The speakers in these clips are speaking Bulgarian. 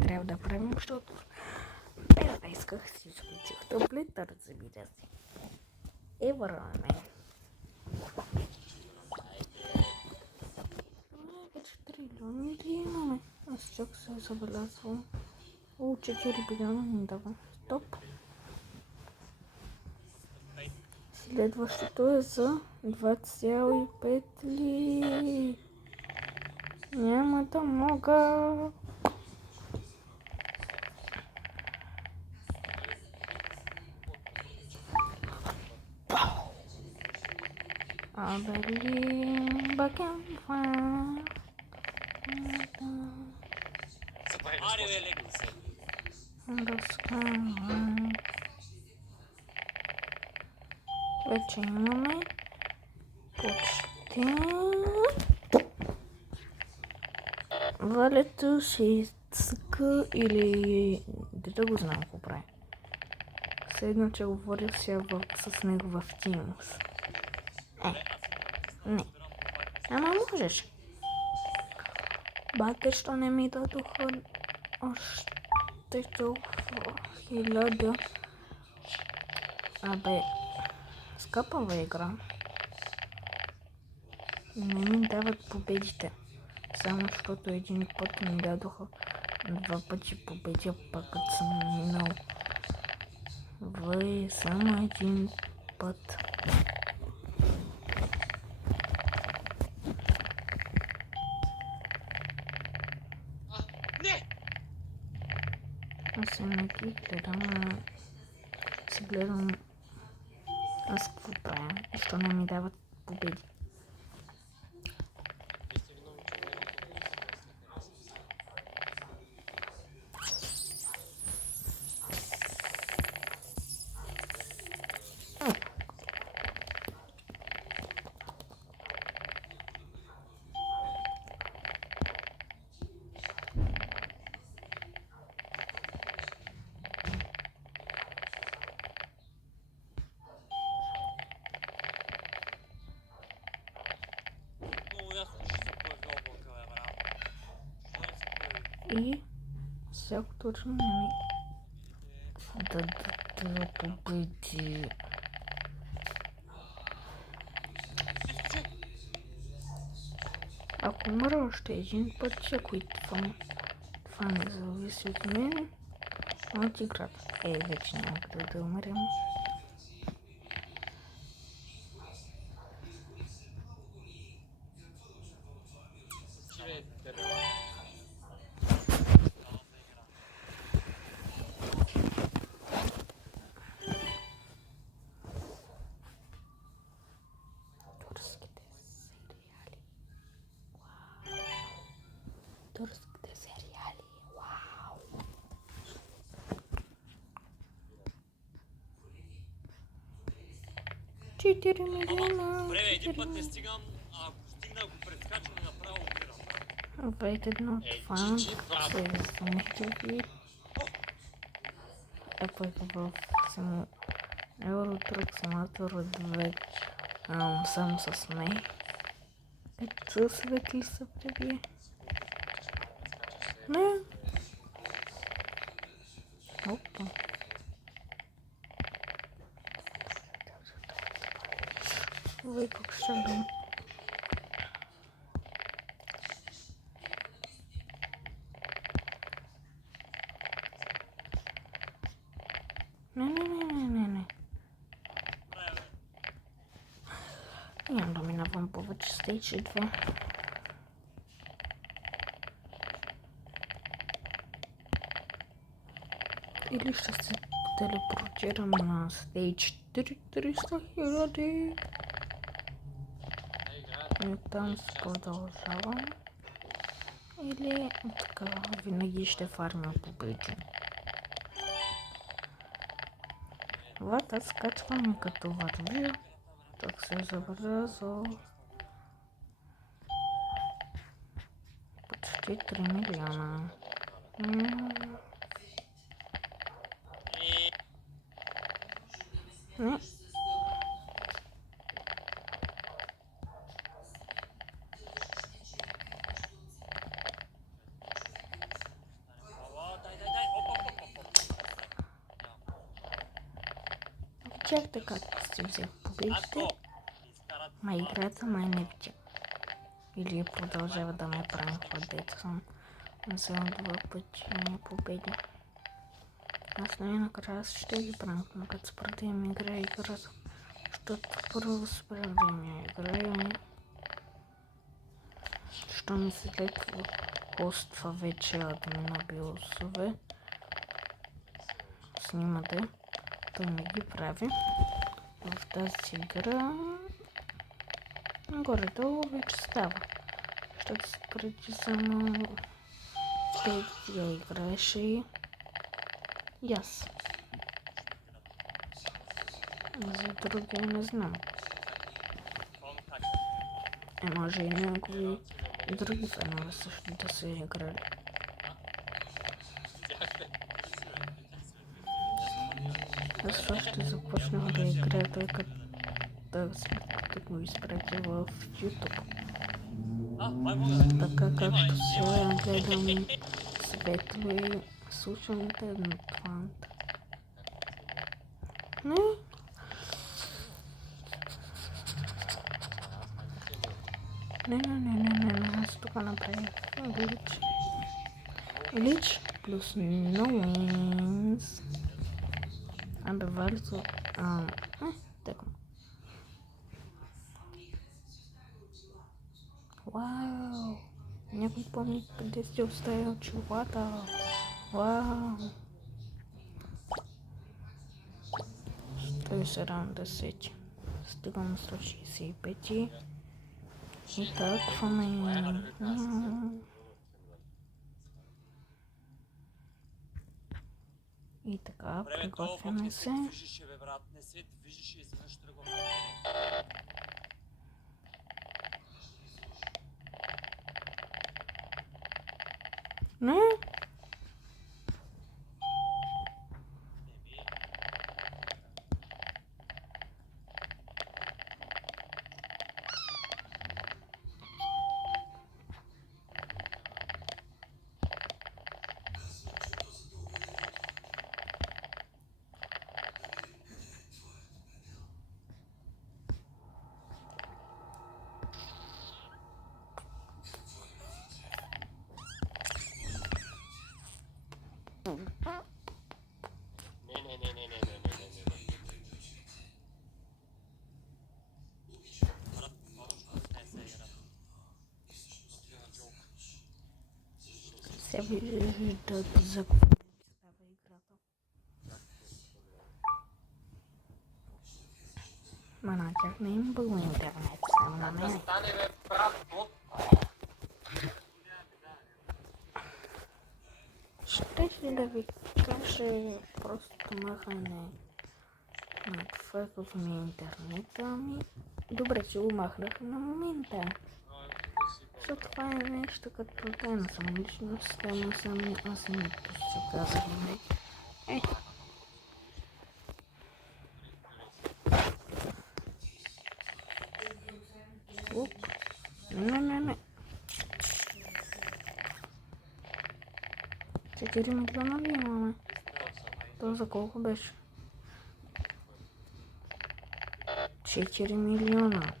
трябва да правим, защото без да исках всичко чих таблета, разбира се. И върваме. Вече 3 милиона да имаме. Аз чак се забелязвам. 4 милиона ни дава. Стоп. Следващото е за 2,5 ли. Няма да мога. Абели бакенфа. Аре, легни се. Разкава. Вече имаме почти. Валето ще цъка или да го знам какво прави. Седно, че говоря с него в Teams. Не. Ама можеш. Бате, що не ми дадоха още толкова 1000. Абе, скъпава игра. Не ми дават победите. Само защото един път ми дадоха 2 пъти победя, пак като съм минал. Вай, само един път. Не! Аз се не ги гледам, а си гледам аз какво правя, защо не ми дават победи. И всяко точно не ми да победи. Ако умра още един път, ако и това не зависи от мен, от играта. Вече няма да умрем. Турските сериали. Вау! 4 милиона. Добре, един път не стигам, а ако стигна, го прескачам и направо умирам. Вейте едно това. Се ви. Е пък в Евротрък Simulator 2 само с нея. Ето светли се пребие. Не. Опа. Ой, как ще дам. Не. Няма да минавам повече стейдж 2. Или ще се телепортирам на стейдж 300 000. И там се продължавам. Или така винаги ще фармя победи. Вот, аз скачвам и като вървя. Так се забързал. Почти 3 милиона. Не. видяхте как си взех победите. Ма играта май не видя. Или продължава да ме пранква, дето съм взел 2 пъти победи. Аз най-накрая ще ги пранкна, като спрати им играта. Защото първо спря време играя. Що ми се летва коства вече админа биосове. Снимате. Той не ги прави. В тази игра горе-долу вече става. Защото преди само тези я играеше и аз. За другия не знам. Може и някои други фенове също да са играли. Аз още започнах да играя, тъй като го изпратя в YouTube. Така както сега гледам Светло и слушам Теднотланд. Не, аз тук направих глич. Глич плюс no wins. Абе, валито... така. Вау! Някой помни къде сте оставил чилата. Вау! 170. Стигам 165. И такваме. И така, приготвяме се. Не? Се виждат за какво става играта. Ма на тях не им бъл интернет, само на мен. Ще да ви каже просто махане на фъкъв ми интернета ми. Добре, че го махнах на момента. Защото това е нещо като платена самоличност, ама сами аз не се казвам. Не. 4 милиона ли имаме? То за колко беше? 4 милиона.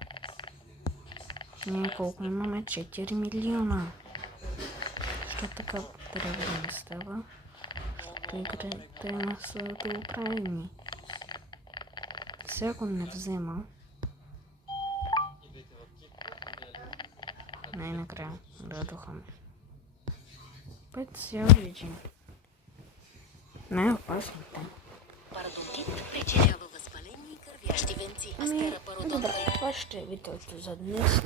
Ние колко имаме? 4 милиона. Що така трябва да не става? Играта има да оправими. Сега не взема. Най-накрая дадоха. 5 сега видим. Най-опасните. Пародонтит причинява възпаление и кървящи венци. Добре, това ще е видеото за днес.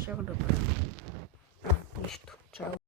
Ще го добре. Нищо. Чао.